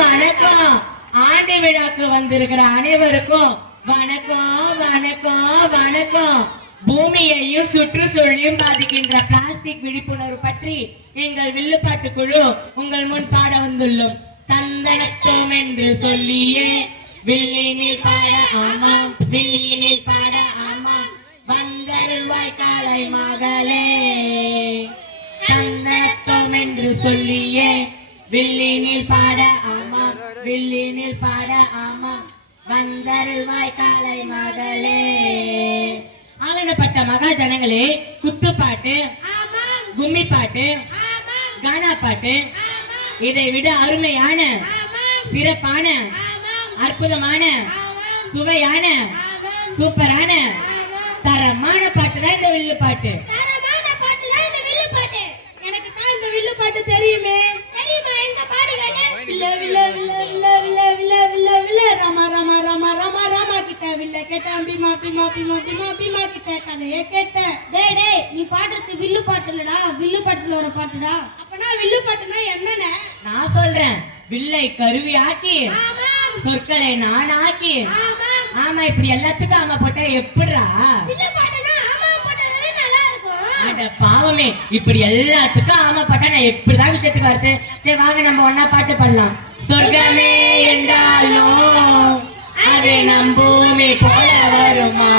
வணக்கம். ஆண்டு விழாக்கு வந்திருக்கிற அனைவருக்கும் வணக்கம் வணக்கம் வணக்கம். பூமியையும் சுற்றுச்சூழலையும் பாதிக்கின்ற பிளாஸ்டிக் விழிப்புணர்வு பற்றி எங்கள் வில்லுப்பாட்டு குழு உங்கள் முன் பாட வந்துள்ளோம். தந்தனத்தோம் என்று சொல்லியே வில்லினில் பாட ஆமாம், வில்லினில் பாட ஆமாம், வந்தருள்வாய் காலை மகளே. தந்தனத்தோம் என்று சொல்லியே வில்லினில் பாட ஆமாம், வில்லினில் பாட ஆமாம், வந்தருள்வாய் காலை மகளே. ஆளனப்பட்ட மகா ஜனங்களே, குத்துப்பாட்டு, கும்மி பாட்டு, கானா பாட்டு, இதை விட அருமையான, சிறப்பான, அற்புதமான, சுவையான, சூப்பரான, தரமான பாட்டு தான் இந்த வில்லு பாட்டு. எனக்கு தான் இந்த வில்லு பாட்டு தெரியுமே. தெரியுமா? எங்க பாடுங்க. வில்ல வில்ல வில்ல வில்ல வில்ல வில்ல வில்ல வில்ல ரமா ரமா ரமா ரமா ரமா கிட்ட வில்ல கேட்ட பீமா பீமா பீமா பீமா பீமா கிட்ட கதைய கேட்ட. டேய் டேய், நீ பாடுறது வில்லு பாட்டு இல்லடா, வில்லு பாட்டுல ஒரு பாட்டுடா. அப்பனா வில்லு பாட்டுனா என்னன்னு நான் சொல்றேன். வில்லை கருவி ஆக்கி, சொற்களை நான் ஆக்கி. ஆமா, இப்படி எல்லாத்துக்கும் ஆமா போட்டா எப்படிரா? வில்லு பாட்டுனா ஆமா போட்டா நல்லா இருக்கும். அட பாவமே, இப்படி எல்லாத்துக்கும் ஆமா போட்டா நான் எப்படிதான் விஷயத்துக்கு வருது? சரி வாங்க, நம்ம ஒன்னா பாட்டு பாடலாம். சொர்க்கமே என்றாலும் அது நம் பூமி போல வருமா?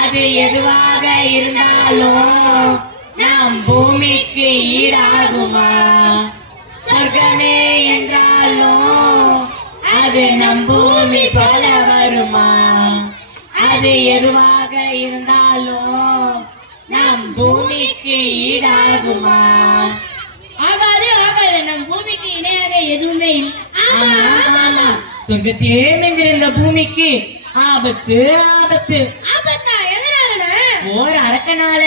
அது எதுவாக இருந்தாலும் நம் பூமிக்கு ஈடாகுமா? சொர்க்கமே என்றாலும் அது நம் பூமி போல வருமா? அது எதுவாக இருந்தாலும் நம் பூமிக்கு ஈடாகுமா? ஆகாது ஆகாது, நம் பூமிக்கு இணையாக எதுவுமே இல்லை. ஆமா ஆமா, சொர்க்கத்தையே நெஞ்சில் இந்த பூமிக்கு ஆபத்து ஆபத்து. ஆபத்தா? எதனால? ஓர் அரக்கனால.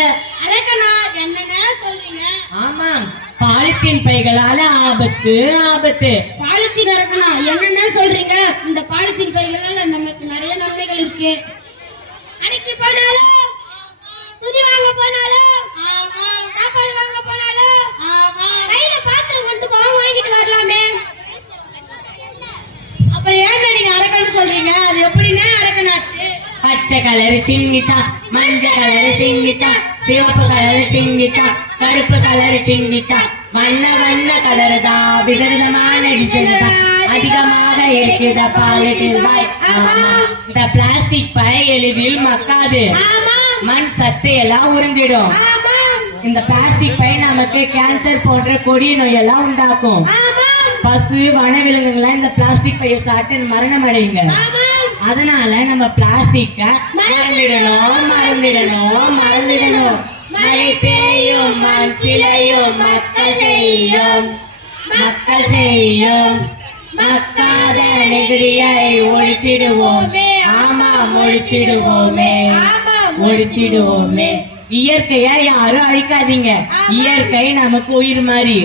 அரக்கனா? என்னன்னா சொல்றீங்க? ஆமாம், பாலித்தீன் பைகளால ஆபத்து ஆபத்து. பாலித்தீன் அரக்கனா? என்னன்னா சொல்றீங்க? இந்த பாலித்தீன் பைகளால நமக்கு நிறைய நன்மைகள் இருக்கு. அன்னைக்கு போனாலும், துணி வாங்க போனாலும், சாப்பாடு வாங்க போனாலும், கையில பாத்திரம் கொண்டு பணம் வாங்கிட்டு வரலாமே. அப்புறம் ஏன் நீங்க அரக்கன்னு சொல்றீங்க? அது எப்படின்னா அரக்கனாச்சு? பச்சை கலர் சிங்கிச்சா, மஞ்சள் கலர் சிங்கிச்சா, சிவப்பு கலர் சிங்கிச்சா, கருப்பு கலர் சிங்கிச்சா, வண்ண வண்ண கலர் தான், விதவிதமான டிசைன் தான் அதிகமாக இருக்கிற பாலித்தீன் பை. இந்த பிளாஸ்டிக் பை எளிதில் மக்காது, மண் சத்தையெல்லாம் உறிஞ்சிடும். இந்த பிளாஸ்டிக் பை நமக்கு கேன்சர் போன்ற கொடிய நோயெல்லாம் உண்டாக்கும். பசு வனவிலங்குகள்லாம் இந்த பிளாஸ்டிக் பையை சாப்பிட்டு மரணம் அடையுங்க. அதனால நம்ம பிளாஸ்டிக்க மறந்துடணும் மறந்துடணும் மறந்துடணும். மழை பெய்யும், மண் சிலையும், மக்கள் செய்யும் மக்கள் செய்யும் மக்காத நெகிழியை ஒழிச்சிடுவோமே. ஆமாம், ஒழிச்சிடுவோமே ஒழிச்சிடுவோமே. இயற்கையா யாரும் அழிக்காதீங்க. இயற்கை நமக்கு உயிர் மாதிரி.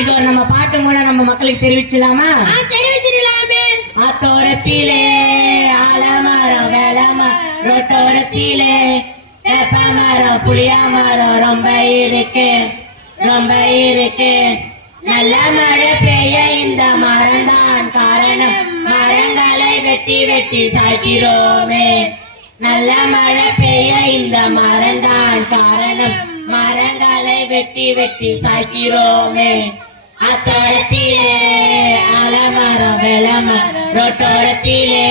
இதோ நம்ம பாட்டு மூலம் நம்ம மக்களுக்கு தெரிவிச்சலாமா? தெரிவிச்சிடலாமே. ஆத்தோரத்திலே ஆலமரம் வேலமரம், ரோட்டோரத்திலே வேப்ப மரம் புளிய மரம் ரொம்ப இருக்கு ரொம்ப இருக்கு. நல்ல மழை பெய்ய இந்த மரம் தான் காரணம். மரங்களை வெட்டி வெட்டி சாய்க்கிறோமே. நல்ல மழை பெய்ய இந்த மரம் தான் காரணம். மரங்களை வெட்டி வெட்டி சாய்க்கிறோமே. அத்தோரத்திலே ஆலமரம் வேலமரம், ரோட்டோரத்திலே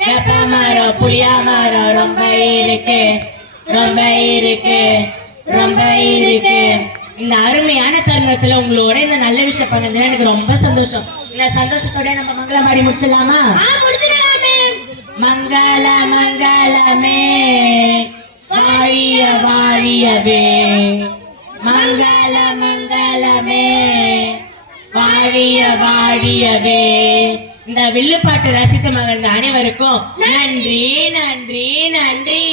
வேப்ப மரம் புளிய மரம் ரொம்ப இருக்கு ரொம்ப இருக்கு ரொம்ப இருக்கு. இந்த அருமையான தருணத்துல உங்களோட இந்த நல்ல விஷயம் பண்ணது எனக்கு ரொம்ப சந்தோஷம். இந்த சந்தோஷத்தோட நம்ம மங்கள மாடி முடிச்சிடலாமா? மங்கள மங்களமே வாழிய வாழியவே, மங்கள மங்களமே வாழிய வாழியவே. இந்த வில்லுப்பாட்டு ரசித்து மகிழ்ந்த அனைவருக்கும் நன்றி நன்றி நன்றி.